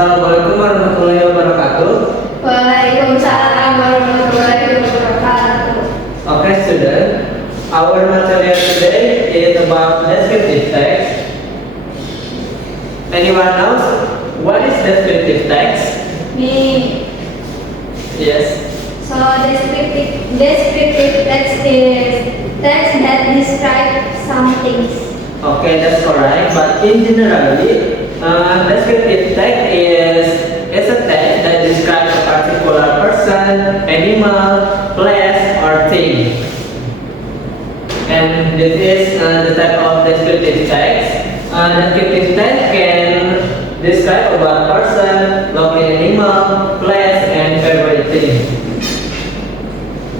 Assalamualaikum warahmatullahi wabarakatuh. Waalaikumsalam warahmatullahi wabarakatuh. Okay, student. Our material today is about descriptive text. Anyone knows what is descriptive text? Me. Yes. So descriptive text is text that describe some things. Okay, that's correct. But in generally, descriptive text is a text that describes a particular person, animal, place, or thing. And this is the type of descriptive text. Descriptive text can describe about person, local animal, place, and favorite thing.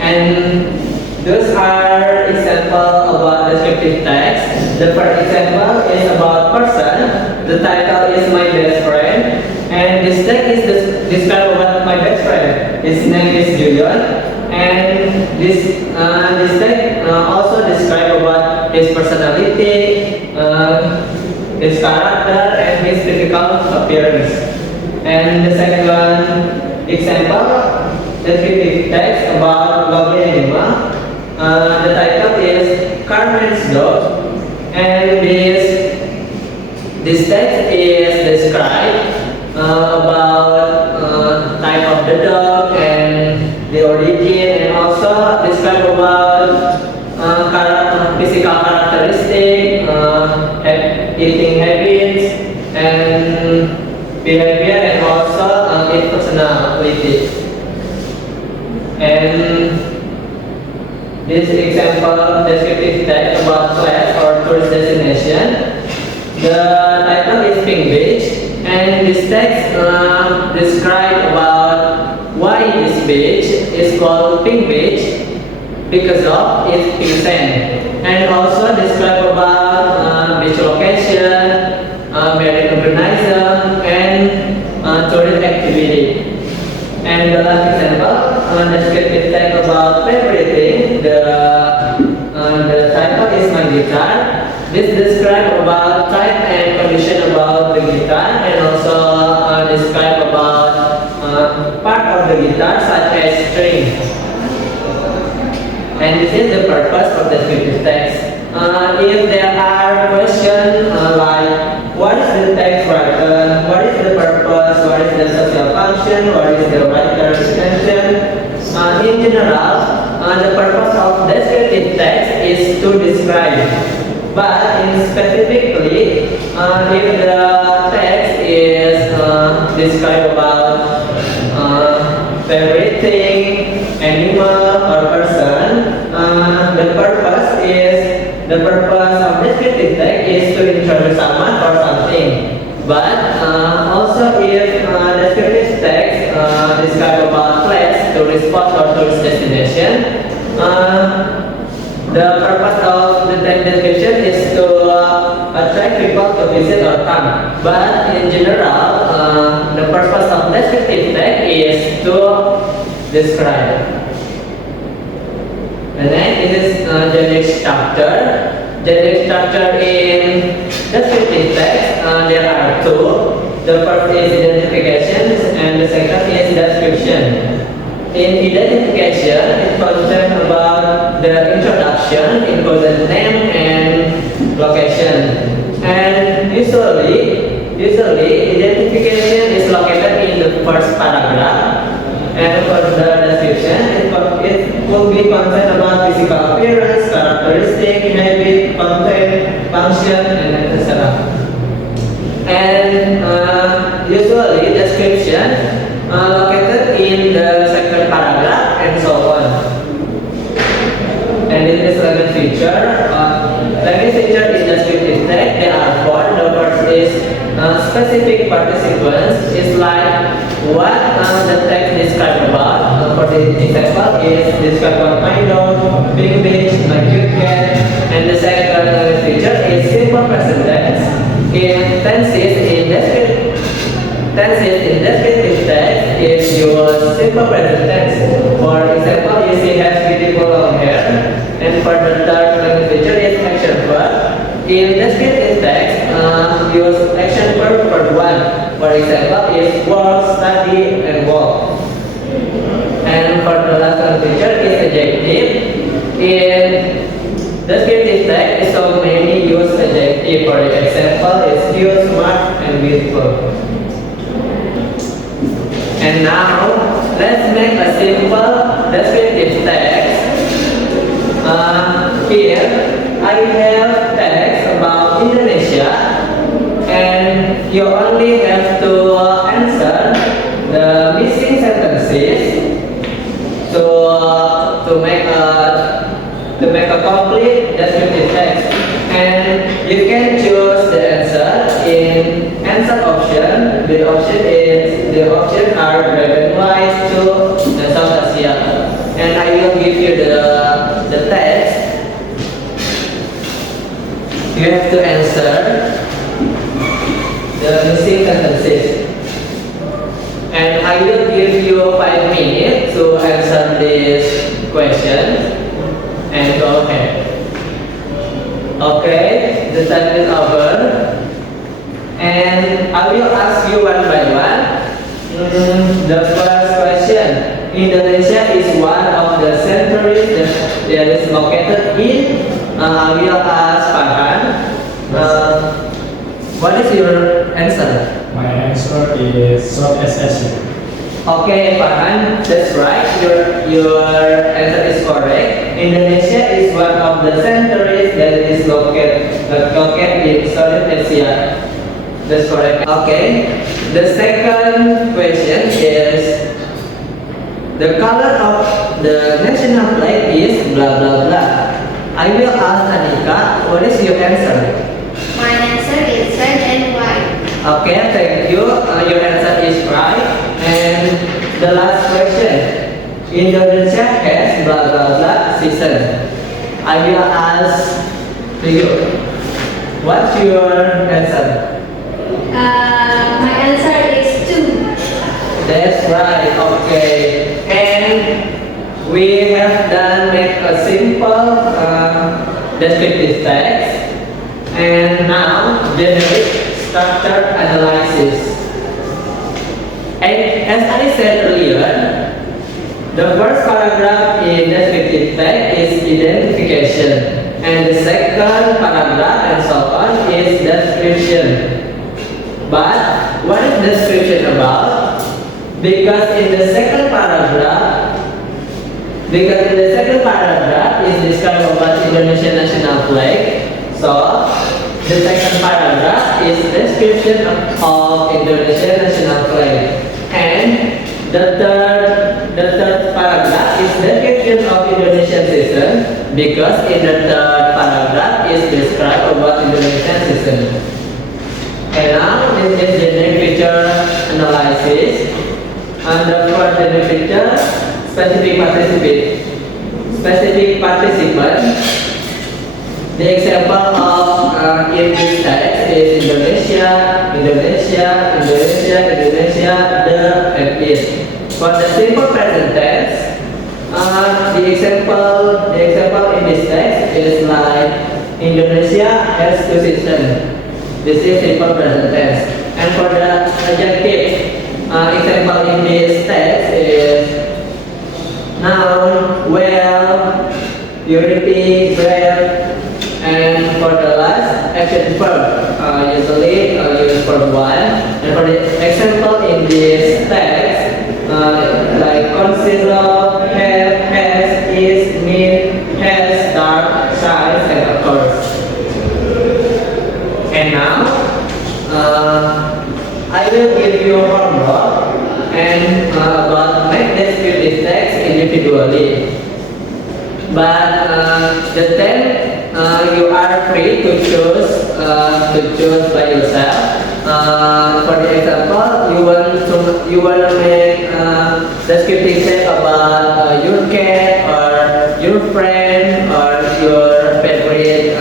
And those are examples about descriptive text. The first example is about person. The title is My Best Friend. And this text is describe about my best friend. His name is Julian. And this text also describe about his personality, his character, and his physical appearance. And the second example, descriptive text about lovely animal. The title is Carmen's Dog. And this text is described about type of the dog and the origin, and also describe about physical characteristic, eating habits, and behavior, and also its personality. And this example descriptive text about place or tourist destination. The title is Pink Beach, and this text describe about why this beach is called Pink Beach because of its pink sand, and also describe about beach location, marine urbanism, and tourist activity. And the last example, descriptive text about favorite thing. The title is My Guitar. This describe about type and condition about the guitar, and also describe about part of the guitar such as string. And this is the purpose of descriptive text. If there are questions like what is the text written, what is the purpose, what is the social function, what is the writer's intention, in general, the purpose of descriptive text is to describe. But in specifically, if the text is describe about favorite thing, animal, or person, the purpose of descriptive text is to introduce someone or something. But also if descriptive text describe about place, tourist spot, or tourist destination, the purpose of the text description is to attract people to visit or come. But in general, the purpose of descriptive text is to describe. And then it is generic structure. Generic structure in descriptive text, there are two. The first is identification, and the second is description. In identification, it concerns about the introduction, including name and location. And usually identification is located in the first paragraph. And for the description, it will be concerned about physical appearance, characteristic, habit, content, function, and etc. And usually description located in the second paragraph, and so on. And in this language feature, in descriptive text, there are four. The first is specific participants. Is like what the text describe about. For the example is describe about my dog, big beach, my cute cat. And the second language feature is simple present tense. In descriptive text is your simple present tense. For example, you see has beautiful long hair. And for the third language feature is action verb. In descriptive text, use action verb for one. For example, is work, study, and walk. And for the last one feature is adjective. In descriptive text, is so many use adjective. For example, is cute, smart, and beautiful. And now, let's make a simple descriptive text. Here, I have text about Indonesia, and you only have to answer the missing sentences to make a complete descriptive text. And you can choose the answer in answer option. The option are red and white to the South Asia. And I will give you the text. You have to answer the missing sentences. And I will give you 5 minutes to answer this question. And go ahead. Okay, the time is over. And I will ask you one by one. The first question. Indonesia is one of the centuries that is located in. I will ask Farhan. What is your answer? My answer is Southeast Asia. Okay, Farhan, that's right. Your answer is correct. Indonesia is one of the centuries that is located in Southeast Asia. That's correct. Okay. The second question is the color of the national flag is blah blah blah. I will ask Anika, what is your answer? My answer is red and white. Okay, thank you. Your answer is right. And the last question. Indonesia has blah blah blah season. I will ask to you. What's your answer? My answer is 2. That's right. Okay. And we have done make a simple descriptive text. And now generic structure analysis. And as I said earlier, the first paragraph in descriptive text is identification, and the second paragraph and so on is description. But what is description about? Because in the second paragraph is described about Indonesian national flag. So the second paragraph is description of Indonesian national flag, and the third paragraph is description of Indonesian season, because in the third paragraph is described about Indonesian season. And now this is generic feature analysis. Under for generic feature, specific participant. The example of in this text is Indonesia, the, and is. For the simple present tense, the example in this text is like Indonesia has 2 seasons. This is simple present tense. And for the adjective, example in this text is noun, well, purity, bread. And for the last, action verb, usually use verb 1. And for the example in this text, like consider, have, has, is, mean, has, start, size, and occurs. And now, I will give you homework and about make descriptive text individually. But the time you are free to choose by yourself. For the example, you want to make descriptive text about your cat or your friend or your favorite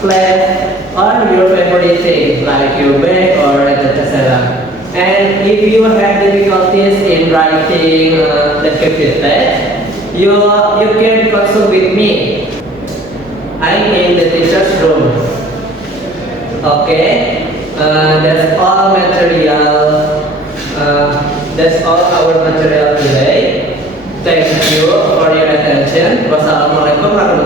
place or your favorite thing like your bag or etc. And if you have difficulties in writing descriptive text, you can consult with me. I'm in the teacher's room. Okay, that's all material. That's all our material today. Thank you for your attention. Wassalamualaikum warahmatullahi wabarakatuh.